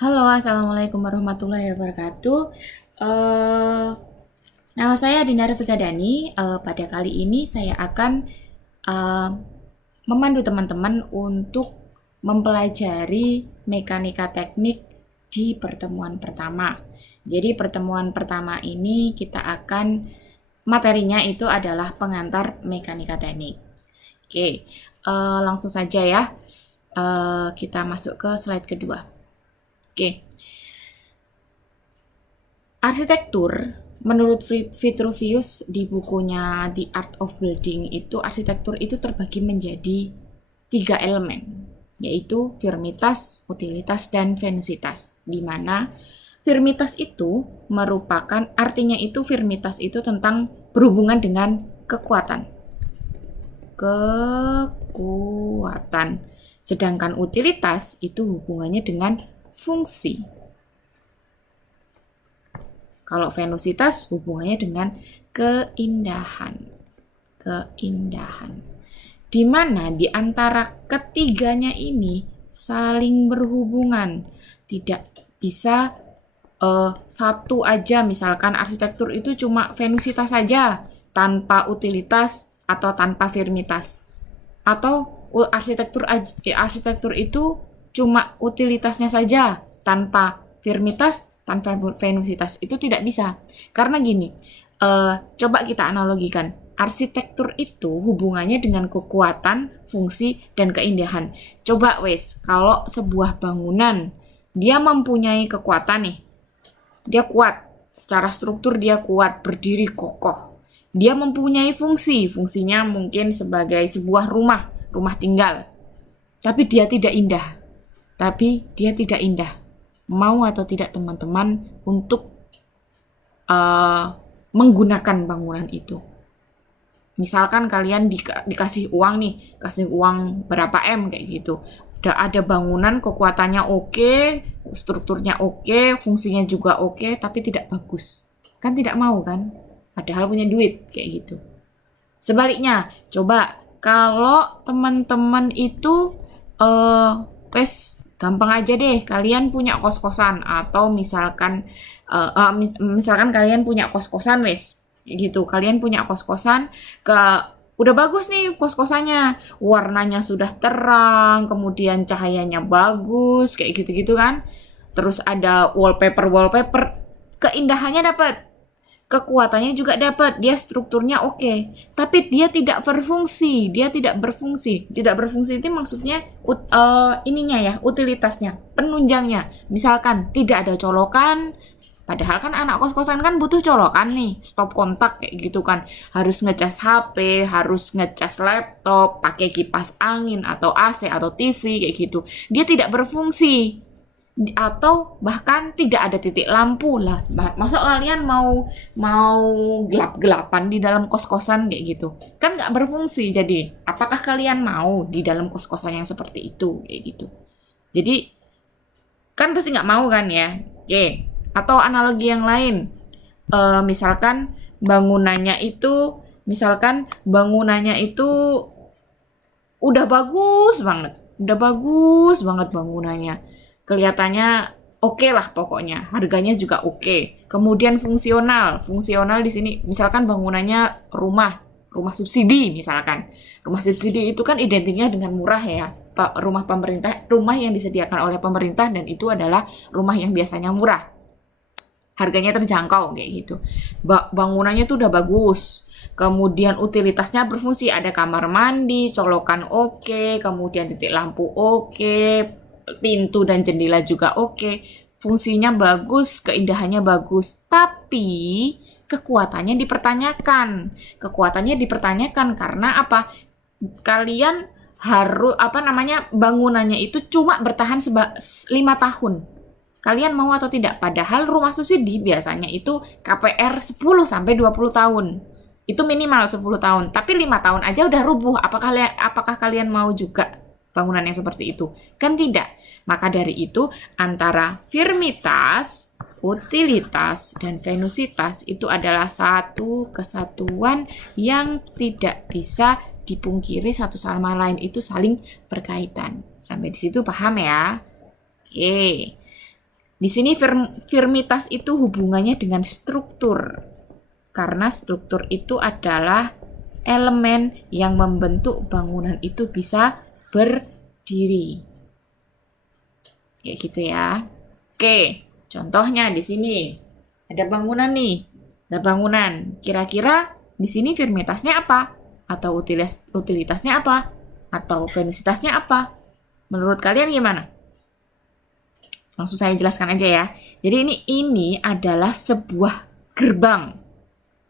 Halo, Assalamualaikum warahmatullahi wabarakatuh. Eh, Nama saya Dinar Figadani. Pada kali ini saya akan eh, memandu teman-teman untuk mempelajari mekanika teknik di pertemuan pertama. Jadi pertemuan pertama ini kita akan materinya itu adalah pengantar mekanika teknik. Oke, langsung saja ya. Kita masuk ke slide kedua. Oke, arsitektur menurut Vitruvius di bukunya The Art of Building itu arsitektur itu terbagi menjadi 3 elemen, yaitu firmitas, utilitas, dan venusitas. Di mana firmitas itu merupakan artinya itu firmitas itu tentang berhubungan dengan kekuatan. Sedangkan utilitas itu hubungannya dengan fungsi. Kalau venusitas hubungannya dengan keindahan. Di mana di antara ketiganya ini saling berhubungan. Tidak bisa satu aja, misalkan arsitektur itu cuma venusitas saja tanpa utilitas atau tanpa firmitas. Atau arsitektur itu cuma utilitasnya saja tanpa firmitas, tanpa venusitas. Itu tidak bisa. Karena gini, coba kita analogikan. Arsitektur itu hubungannya dengan kekuatan, fungsi, dan keindahan. Coba kalau sebuah bangunan, dia mempunyai kekuatan nih. Dia kuat, secara struktur dia kuat, berdiri kokoh. Dia mempunyai fungsinya mungkin sebagai sebuah rumah tinggal. Tapi dia tidak indah. Mau atau tidak teman-teman untuk menggunakan bangunan itu. Misalkan kalian dikasih uang nih, kasih uang berapa M kayak gitu. Ada bangunan kekuatannya oke, strukturnya oke, fungsinya juga oke, tapi tidak bagus. Kan tidak mau kan? Padahal punya duit kayak gitu. Sebaliknya, coba kalau teman-teman itu gampang aja deh, kalian punya kos-kosan atau misalkan kalian punya kos-kosan gitu. Kalian punya kos-kosan udah bagus nih kos-kosannya, warnanya sudah terang, kemudian cahayanya bagus kayak gitu-gitu kan. Terus ada wallpaper, keindahannya dapat, kekuatannya juga dapat, dia strukturnya oke, tapi dia tidak berfungsi. Tidak berfungsi itu maksudnya utilitasnya, penunjangnya. Misalkan tidak ada colokan, padahal kan anak kos-kosan kan butuh colokan nih, stop kontak kayak gitu kan, harus ngecas HP, harus ngecas laptop, pakai kipas angin atau AC atau TV kayak gitu. Dia tidak berfungsi. Atau bahkan tidak ada titik lampu lah. Masa kalian mau gelap-gelapan di dalam kos-kosan kayak gitu? Kan nggak berfungsi. Jadi, apakah kalian mau di dalam kos-kosan yang seperti itu kayak gitu? Jadi, kan pasti nggak mau kan ya? Oke. Atau analogi yang lain. Misalkan bangunannya itu udah bagus banget bangunannya. Kelihatannya oke lah pokoknya, harganya juga oke. Kemudian fungsional di sini misalkan bangunannya rumah subsidi misalkan. Rumah subsidi itu kan identiknya dengan murah ya. Rumah pemerintah, rumah yang disediakan oleh pemerintah, dan itu adalah rumah yang biasanya murah. Harganya terjangkau kayak gitu. Bangunannya tuh udah bagus. Kemudian utilitasnya berfungsi, ada kamar mandi, colokan oke, kemudian titik lampu oke, pintu dan jendela juga oke, fungsinya bagus, keindahannya bagus, tapi kekuatannya dipertanyakan karena apa? Kalian harus bangunannya itu cuma bertahan 5 tahun. Kalian mau atau tidak? Padahal rumah subsidi biasanya itu KPR 10 sampai 20 tahun. Itu minimal 10 tahun, tapi 5 tahun aja udah rubuh. Apakah kalian mau juga bangunan yang seperti itu? Kan tidak. Maka dari itu antara firmitas, utilitas, dan venusitas itu adalah satu kesatuan yang tidak bisa dipungkiri, satu sama lain itu saling berkaitan. Sampai di situ paham ya? Oke. Di sini firmitas itu hubungannya dengan struktur. Karena struktur itu adalah elemen yang membentuk bangunan itu bisa berdiri. Kayak gitu ya. Oke, contohnya di sini ada bangunan nih. Ada bangunan. Kira-kira di sini firmitasnya apa? Atau utilitasnya apa? Atau venusitasnya apa? Menurut kalian gimana? Langsung saya jelaskan aja ya. Jadi ini adalah sebuah gerbang.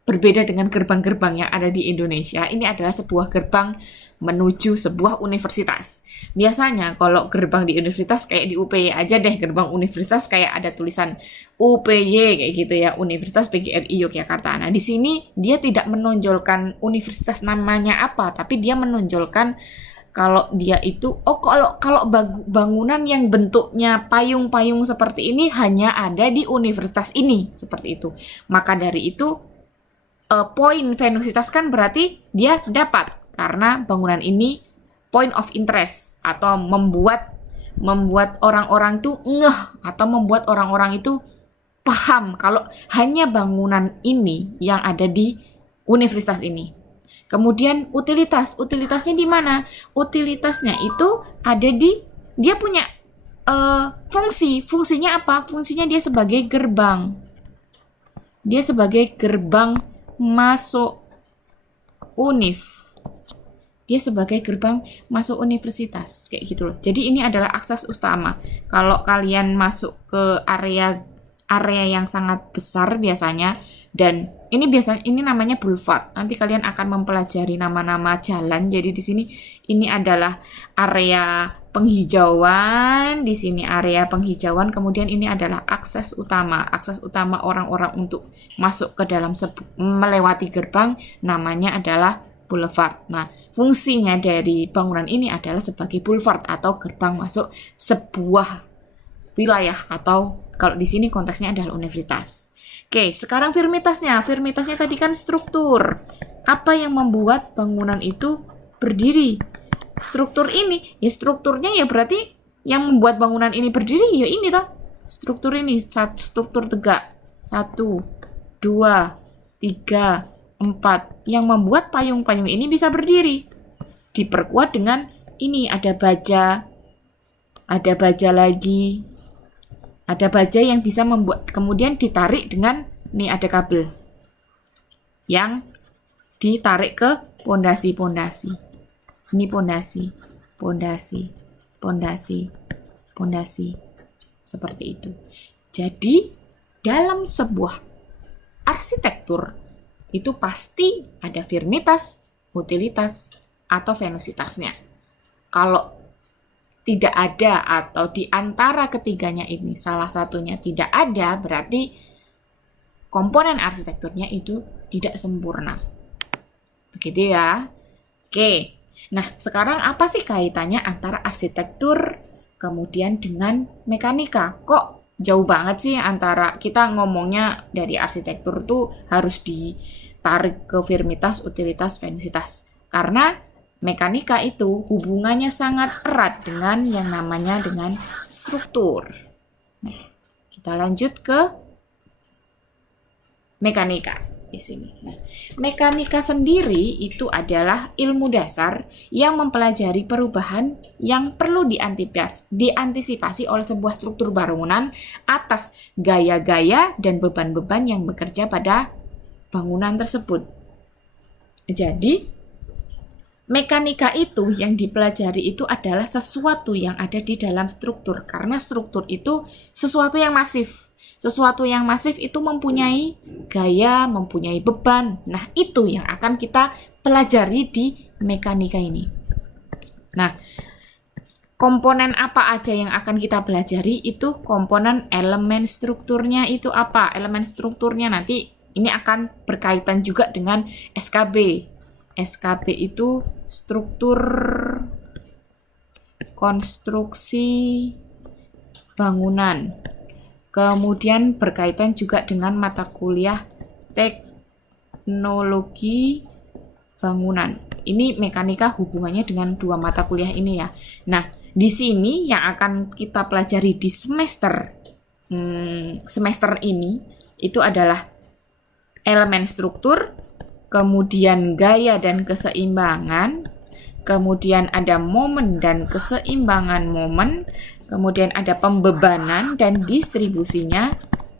Berbeda dengan gerbang-gerbang yang ada di Indonesia, ini adalah sebuah gerbang menuju sebuah universitas. Biasanya kalau gerbang di universitas kayak di UPY aja deh, gerbang universitas kayak ada tulisan UPY kayak gitu ya, Universitas PGRI Yogyakarta. Nah, di sini dia tidak menonjolkan universitas namanya apa, tapi dia menonjolkan kalau dia itu, kalau bangunan yang bentuknya payung-payung seperti ini hanya ada di universitas ini, seperti itu. Maka dari itu, poin venusitas kan berarti dia dapat, karena bangunan ini point of interest, atau membuat orang-orang itu ngeh, atau membuat orang-orang itu paham kalau hanya bangunan ini yang ada di universitas ini. Kemudian utilitasnya di mana? Utilitasnya itu ada di, dia punya fungsinya apa? Fungsinya dia sebagai gerbang. Dia sebagai gerbang masuk univ. Dia sebagai gerbang masuk universitas, kayak gitu loh. Jadi ini adalah akses utama. Kalau kalian masuk ke area yang sangat besar biasanya, dan ini namanya boulevard. Nanti kalian akan mempelajari nama-nama jalan. Jadi di sini ini adalah area penghijauan, di sini area penghijauan, kemudian ini adalah akses utama. Akses utama orang-orang untuk masuk ke dalam melewati gerbang namanya adalah boulevard. Nah, fungsinya dari bangunan ini adalah sebagai boulevard atau gerbang masuk sebuah wilayah, atau kalau di sini konteksnya adalah universitas. Oke, sekarang firmitasnya. Firmitasnya tadi kan struktur. Apa yang membuat bangunan itu berdiri? Struktur ini, ya strukturnya ya berarti yang membuat bangunan ini berdiri ya ini toh. Struktur ini, struktur tegak. 1, 2, 3, 4. Yang membuat payung-payung ini bisa berdiri. Diperkuat dengan ini, ada baja lagi. Ada baja yang bisa membuat, kemudian ditarik dengan, nih ada kabel yang ditarik ke pondasi-pondasi. Ini pondasi. Seperti itu. Jadi, dalam sebuah arsitektur, itu pasti ada firmitas, utilitas, atau venusitasnya. Kalau tidak ada, atau di antara ketiganya ini salah satunya tidak ada, berarti komponen arsitekturnya itu tidak sempurna. Begitu ya. Oke. Nah, sekarang apa sih kaitannya antara arsitektur kemudian dengan mekanika? Kok jauh banget sih antara kita ngomongnya dari arsitektur tuh harus ditarik ke firmitas, utilitas, venusitas. Karena mekanika itu hubungannya sangat erat dengan yang namanya dengan struktur. Nah, kita lanjut ke mekanika di sini. Nah, mekanika sendiri itu adalah ilmu dasar yang mempelajari perubahan yang perlu diantisipasi oleh sebuah struktur bangunan atas gaya-gaya dan beban-beban yang bekerja pada bangunan tersebut. Jadi, mekanika itu yang dipelajari itu adalah sesuatu yang ada di dalam struktur. Karena struktur itu sesuatu yang masif. Sesuatu yang masif itu mempunyai gaya, mempunyai beban. Nah, itu yang akan kita pelajari di mekanika ini. Nah, komponen apa aja yang akan kita pelajari itu komponen elemen strukturnya itu apa? Elemen strukturnya nanti ini akan berkaitan juga dengan SKB. SKB itu struktur konstruksi bangunan. Kemudian berkaitan juga dengan mata kuliah teknologi bangunan. Ini mekanika hubungannya dengan dua mata kuliah ini ya. Nah, di sini yang akan kita pelajari di semester semester ini itu adalah elemen struktur, kemudian gaya dan keseimbangan, kemudian ada momen dan keseimbangan momen, kemudian ada pembebanan dan distribusinya,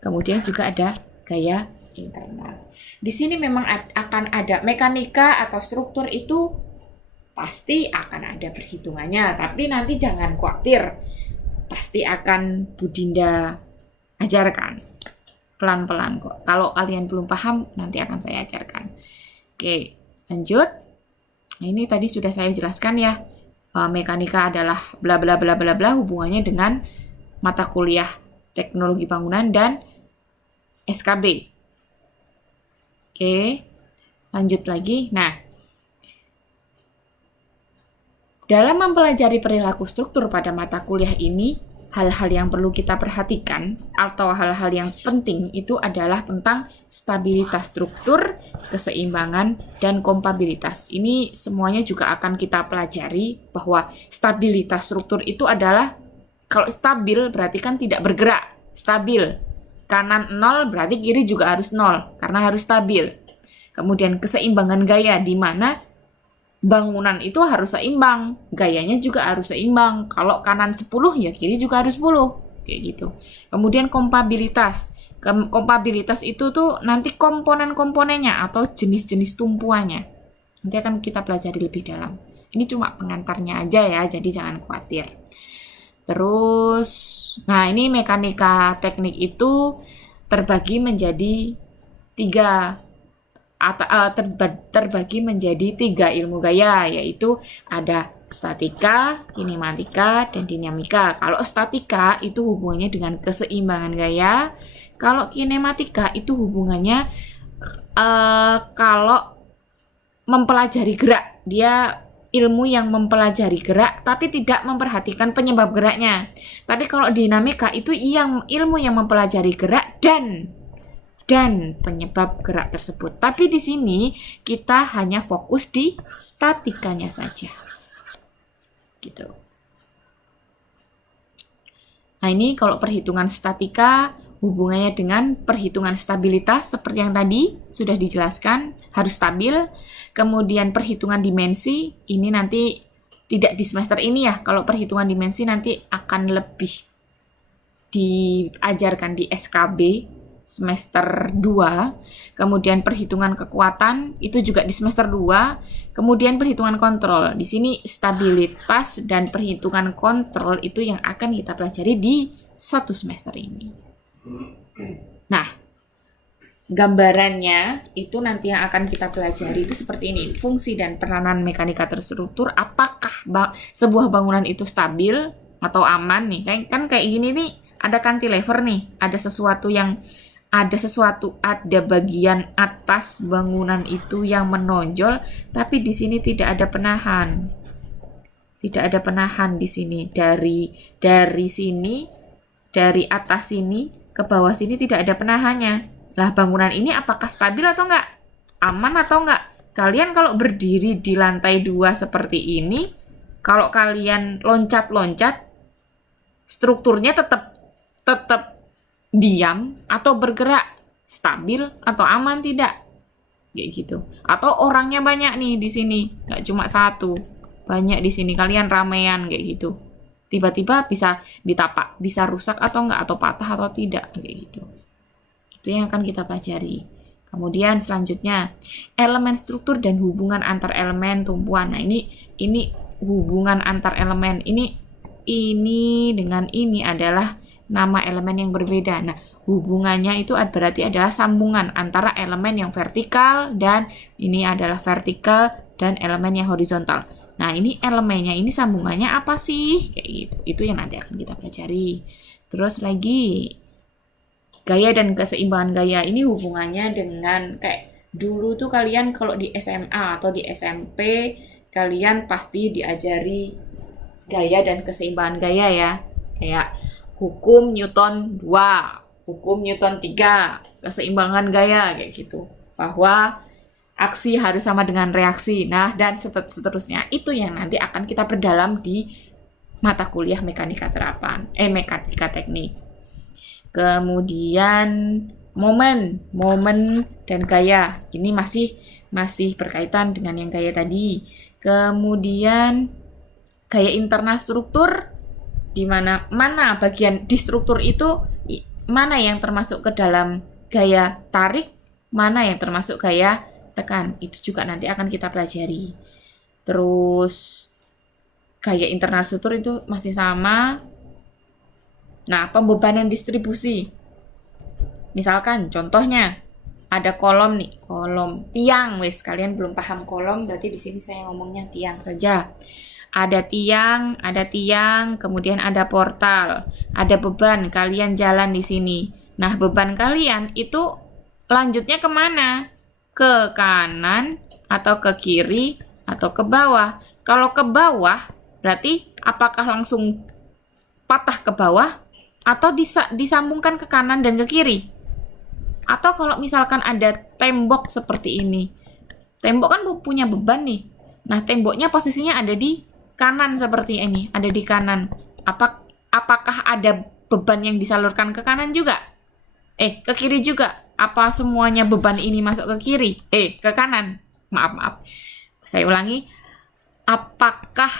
kemudian juga ada gaya internal. Di sini memang akan ada mekanika atau struktur itu pasti akan ada perhitungannya, tapi nanti jangan khawatir, pasti akan Bu Dinda ajarkan pelan-pelan kok. Kalau kalian belum paham, nanti akan saya ajarkan. Oke, lanjut. Nah, ini tadi sudah saya jelaskan ya. Mekanika adalah bla bla bla bla bla, hubungannya dengan mata kuliah teknologi bangunan dan SKB. Oke, lanjut lagi. Nah, dalam mempelajari perilaku struktur pada mata kuliah ini, hal-hal yang perlu kita perhatikan atau hal-hal yang penting itu adalah tentang stabilitas struktur, keseimbangan, dan kompabilitas. Ini semuanya juga akan kita pelajari bahwa stabilitas struktur itu adalah, kalau stabil berarti kan tidak bergerak, stabil. Kanan 0 berarti kiri juga harus 0 karena harus stabil. Kemudian keseimbangan gaya di mana bangunan itu harus seimbang, gayanya juga harus seimbang. Kalau kanan 10 ya kiri juga harus 10, kayak gitu. Kemudian kompabilitas. Kompabilitas itu tuh nanti komponen-komponennya atau jenis-jenis tumpuannya. Nanti akan kita pelajari lebih dalam. Ini cuma pengantarnya aja ya, jadi jangan khawatir. Terus, nah ini mekanika teknik itu terbagi menjadi terbagi menjadi 3 ilmu gaya, yaitu ada statika, kinematika, dan dinamika. Kalau statika itu hubungannya dengan keseimbangan gaya, kalau kinematika itu hubungannya kalau mempelajari gerak, dia ilmu yang mempelajari gerak tapi tidak memperhatikan penyebab geraknya. Tapi kalau dinamika itu ilmu yang mempelajari gerak dan penyebab gerak tersebut. Tapi di sini kita hanya fokus di statikanya saja. Gitu. Nah, ini kalau perhitungan statika hubungannya dengan perhitungan stabilitas seperti yang tadi sudah dijelaskan, harus stabil. Kemudian perhitungan dimensi, ini nanti tidak di semester ini ya. Kalau perhitungan dimensi nanti akan lebih diajarkan di SKB semester 2, kemudian perhitungan kekuatan itu juga di semester 2, kemudian perhitungan kontrol. Di sini stabilitas dan perhitungan kontrol itu yang akan kita pelajari di 1 semester ini. Nah, gambarannya itu nanti yang akan kita pelajari itu seperti ini. Fungsi dan peranan mekanika terstruktur, apakah sebuah bangunan itu stabil atau aman nih. Kan kayak gini nih, ada cantilever nih, ada bagian atas bangunan itu yang menonjol, tapi di sini tidak ada penahan. Tidak ada penahan di sini. Dari sini, dari atas sini ke bawah sini tidak ada penahannya. Lah, bangunan ini apakah stabil atau enggak? Aman atau enggak? Kalian kalau berdiri di lantai 2 seperti ini, kalau kalian loncat-loncat, strukturnya tetap diam atau bergerak, stabil atau aman tidak, kayak gitu. Atau orangnya banyak nih di sini, nggak cuma satu, banyak di sini, kalian ramean kayak gitu, tiba-tiba bisa ditapak, bisa rusak atau enggak, atau patah atau tidak, kayak gitu. Itu yang akan kita pelajari. Kemudian selanjutnya elemen struktur dan hubungan antar elemen tumpuan. Nah, ini hubungan antar elemen ini dengan ini adalah nama elemen yang berbeda. Nah, hubungannya itu berarti adalah sambungan antara elemen yang vertikal dan ini adalah vertikal dan elemen yang horizontal. Nah, ini elemennya, ini sambungannya apa sih? Kayak gitu. Itu yang nanti akan kita pelajari. Terus lagi, gaya dan keseimbangan gaya ini hubungannya dengan kayak dulu tuh kalian kalau di SMA atau di SMP, kalian pasti diajari gaya dan keseimbangan gaya ya. Kayak hukum Newton 2, hukum Newton 3, keseimbangan gaya kayak gitu. Bahwa aksi harus sama dengan reaksi. Nah, dan seterusnya. Itu yang nanti akan kita perdalam di mata kuliah mekanika terapan, mekanika teknik. Kemudian momen dan gaya. Ini masih berkaitan dengan yang gaya tadi. Kemudian gaya internal struktur, di mana bagian di struktur itu mana yang termasuk ke dalam gaya tarik, mana yang termasuk gaya tekan. Itu juga nanti akan kita pelajari. Terus gaya internal struktur itu masih sama. Nah, pembebanan distribusi. Misalkan contohnya ada kolom nih, kolom tiang, wes kalian belum paham kolom, berarti di sini saya ngomongnya tiang saja. Ada tiang, kemudian ada portal, ada beban, kalian jalan di sini. Nah, beban kalian itu lanjutnya kemana? Ke kanan, atau ke kiri, atau ke bawah. Kalau ke bawah, berarti apakah langsung patah ke bawah, atau disambungkan ke kanan dan ke kiri? Atau kalau misalkan ada tembok seperti ini, tembok kan punya beban nih. Nah, temboknya posisinya ada di kanan seperti ini, ada di kanan. Apakah ada beban yang disalurkan ke kanan juga? Ke kiri juga? Apa semuanya beban ini masuk ke kiri? Ke kanan. Maaf. Saya ulangi. Apakah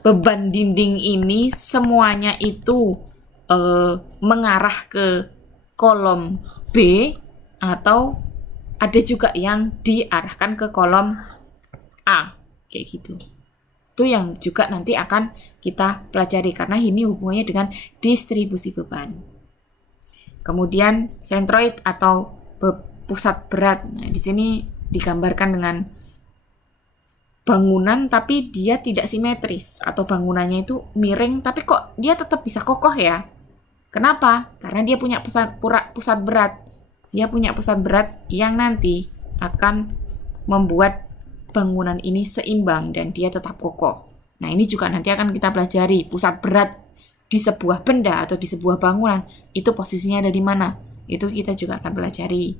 beban dinding ini semuanya itu mengarah ke kolom B, atau ada juga yang diarahkan ke kolom A, kayak gitu. Itu yang juga nanti akan kita pelajari karena ini hubungannya dengan distribusi beban. Kemudian sentroid atau pusat berat. Nah, di sini digambarkan dengan bangunan tapi dia tidak simetris, atau bangunannya itu miring tapi kok dia tetap bisa kokoh ya. Kenapa? Karena dia punya pusat berat. Dia punya pusat berat yang nanti akan membuat bangunan ini seimbang dan dia tetap kokoh. Nah, ini juga nanti akan kita pelajari. Pusat berat di sebuah benda atau di sebuah bangunan, itu posisinya ada di mana? Itu kita juga akan pelajari.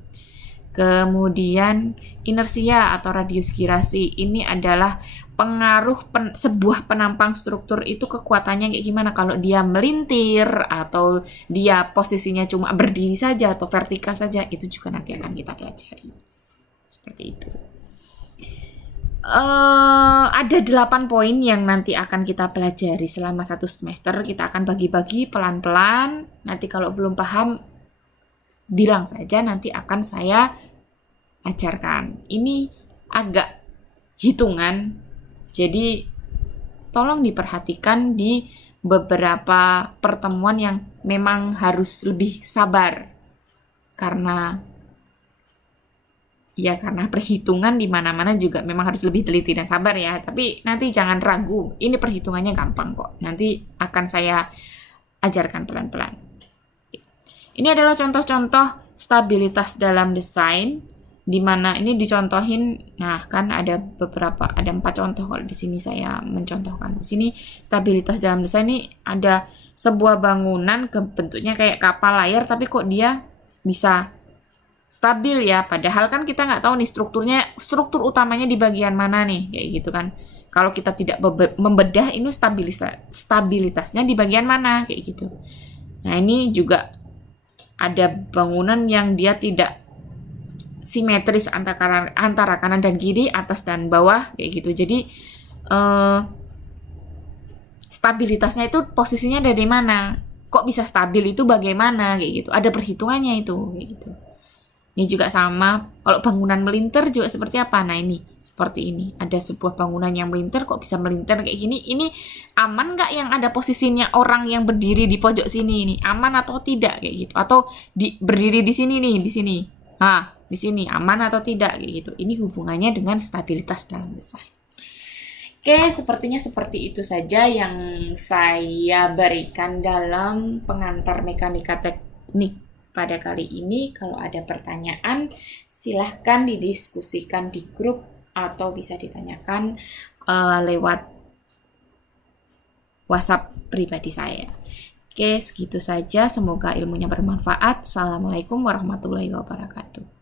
Kemudian inersia atau radius girasi, ini adalah pengaruh sebuah penampang struktur itu kekuatannya kayak gimana. Kalau dia melintir atau dia posisinya cuma berdiri saja atau vertikal saja, itu juga nanti akan kita pelajari. Seperti itu. Ada 8 poin yang nanti akan kita pelajari selama 1 semester. Kita akan bagi-bagi pelan-pelan. Nanti kalau belum paham, bilang saja, nanti akan saya ajarkan. Ini agak hitungan, jadi tolong diperhatikan di beberapa pertemuan yang memang harus lebih sabar. Karena perhitungan di mana-mana juga memang harus lebih teliti dan sabar ya. Tapi nanti jangan ragu, ini perhitungannya gampang kok. Nanti akan saya ajarkan pelan-pelan. Ini adalah contoh-contoh stabilitas dalam desain, di mana ini dicontohin. Nah, kan ada 4 contoh kalau di sini saya mencontohkan. Di sini stabilitas dalam desain ini ada sebuah bangunan bentuknya kayak kapal layar, tapi kok dia bisa stabil ya, padahal kan kita nggak tahu nih struktur utamanya di bagian mana nih, kayak gitu kan. Kalau kita tidak membedah ini stabilitasnya di bagian mana, kayak gitu. Nah, ini juga ada bangunan yang dia tidak simetris antara kanan dan kiri, atas dan bawah, kayak gitu. Jadi stabilitasnya itu posisinya dari mana? Kok bisa stabil itu bagaimana, kayak gitu. Ada perhitungannya itu, kayak gitu. Ini juga sama, kalau bangunan melintir juga seperti apa? Nah, ini seperti ini. Ada sebuah bangunan yang melintir, kok bisa melintir kayak gini? Ini aman nggak yang ada posisinya orang yang berdiri di pojok sini? Ini aman atau tidak, kayak gitu? Atau berdiri di sini nih, di sini. Di sini aman atau tidak, kayak gitu. Ini hubungannya dengan stabilitas dalam desain. Oke, sepertinya seperti itu saja yang saya berikan dalam pengantar mekanika teknik pada kali ini. Kalau ada pertanyaan, silahkan didiskusikan di grup atau bisa ditanyakan lewat WhatsApp pribadi saya. Oke, segitu saja. Semoga ilmunya bermanfaat. Assalamualaikum warahmatullahi wabarakatuh.